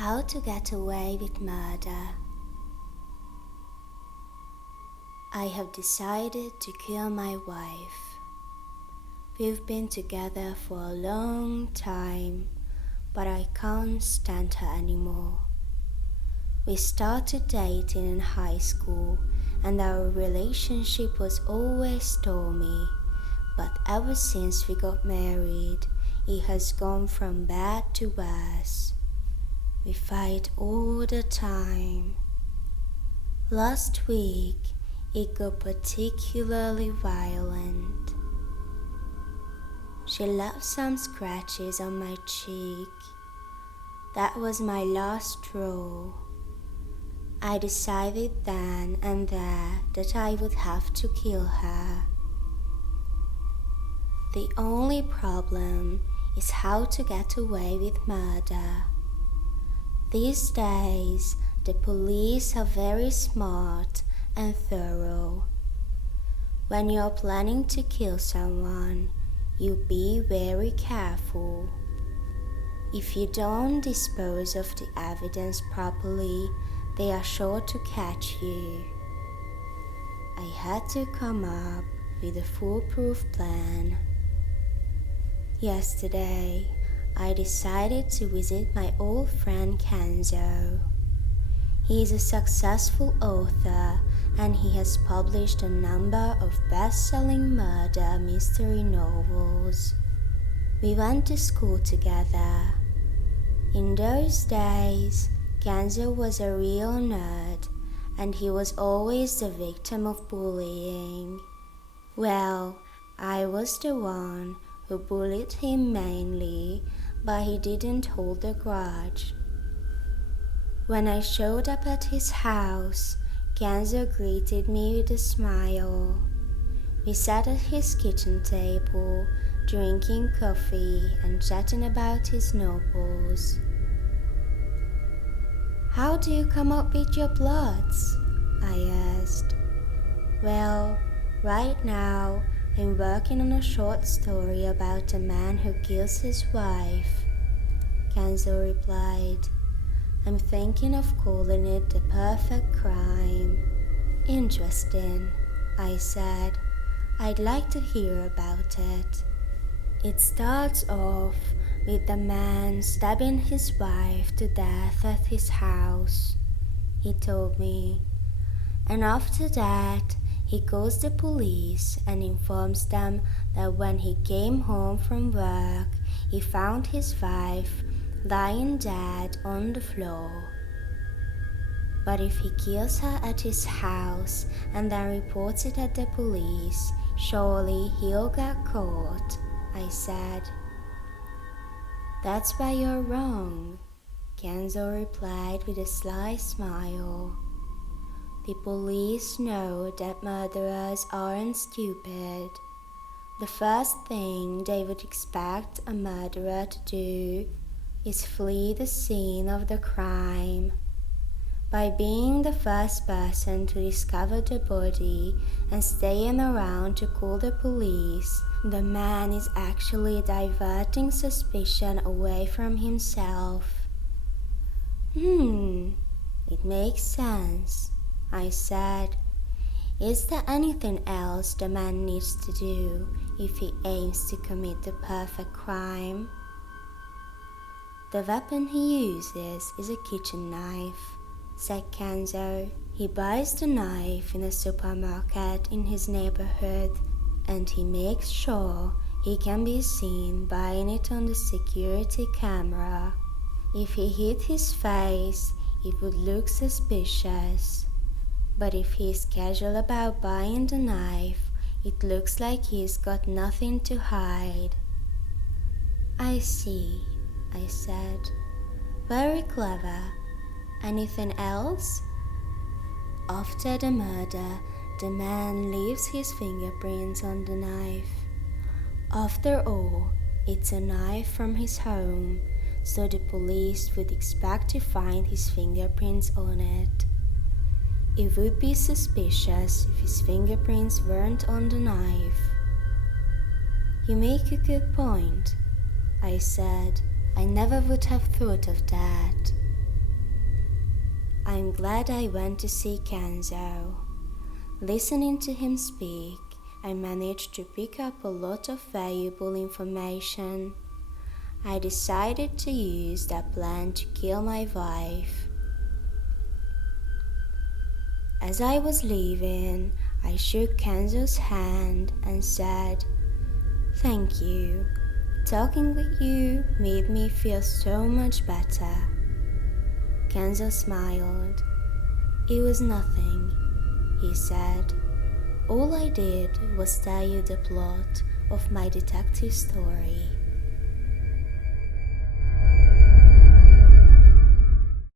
How to Get Away with Murder. I have decided to kill my wife. We've been together for a long time, but I can't stand her anymore. We started dating in high school, and our relationship was always stormy, but ever since we got married, it has gone from bad to worse. We fight all the time. Last week, it got particularly violent. She left some scratches on my cheek. That was my last straw. I decided then and there that I would have to kill her. The only problem is how to get away with murder. These days, the police are very smart and thorough. When you're planning to kill someone, you be very careful. If you don't dispose of the evidence properly, they are sure to catch you. I had to come up with a foolproof plan. Yesterday, I decided to visit my old friend Kenzo. He is a successful author and he has published a number of best-selling murder mystery novels. We went to school together. In those days, Kenzo was a real nerd and he was always the victim of bullying. Well, I was the one who bullied him mainly, but he didn't hold a grudge. When I showed up at his house, Kenzo greeted me with a smile. We sat at his kitchen table, drinking coffee and chatting about his novels. "How do you come up with your plots?" I asked. "Well, right now I'm working on a short story about a man who kills his wife," Kenzo replied. "I'm thinking of calling it The Perfect Crime." "Interesting," I said. "I'd like to hear about it." "It starts off with the man stabbing his wife to death at his house," he told me. "And after that, he calls the police and informs them that when he came home from work, he found his wife lying dead on the floor. But if he kills her at his house and then reports it at the police, surely he'll get caught," I said. "That's where you're wrong," Kenzo replied with a sly smile. "The police know that murderers aren't stupid. The first thing they would expect a murderer to do is flee the scene of the crime. By being the first person to discover the body and staying around to call the police, the man is actually diverting suspicion away from himself." It makes sense," I said. "Is there anything else the man needs to do if he aims to commit the perfect crime?" "The weapon he uses is a kitchen knife," said Kenzo. "He buys the knife in a supermarket in his neighborhood, and he makes sure he can be seen buying it on the security camera. If he hit his face, it would look suspicious. But if he's casual about buying the knife, it looks like he's got nothing to hide." "I see," I said. "Very clever. Anything else?" "After the murder, the man leaves his fingerprints on the knife. After all, it's a knife from his home, so the police would expect to find his fingerprints on it. It would be suspicious if his fingerprints weren't on the knife." "You make a good point," I said. "I never would have thought of that." I'm glad I went to see Kenzo. Listening to him speak, I managed to pick up a lot of valuable information. I decided to use that plan to kill my wife. As I was leaving, I shook Kenzo's hand and said, "Thank you. Talking with you made me feel so much better." Kenzo smiled. "It was nothing," he said. "All I did was tell you the plot of my detective story."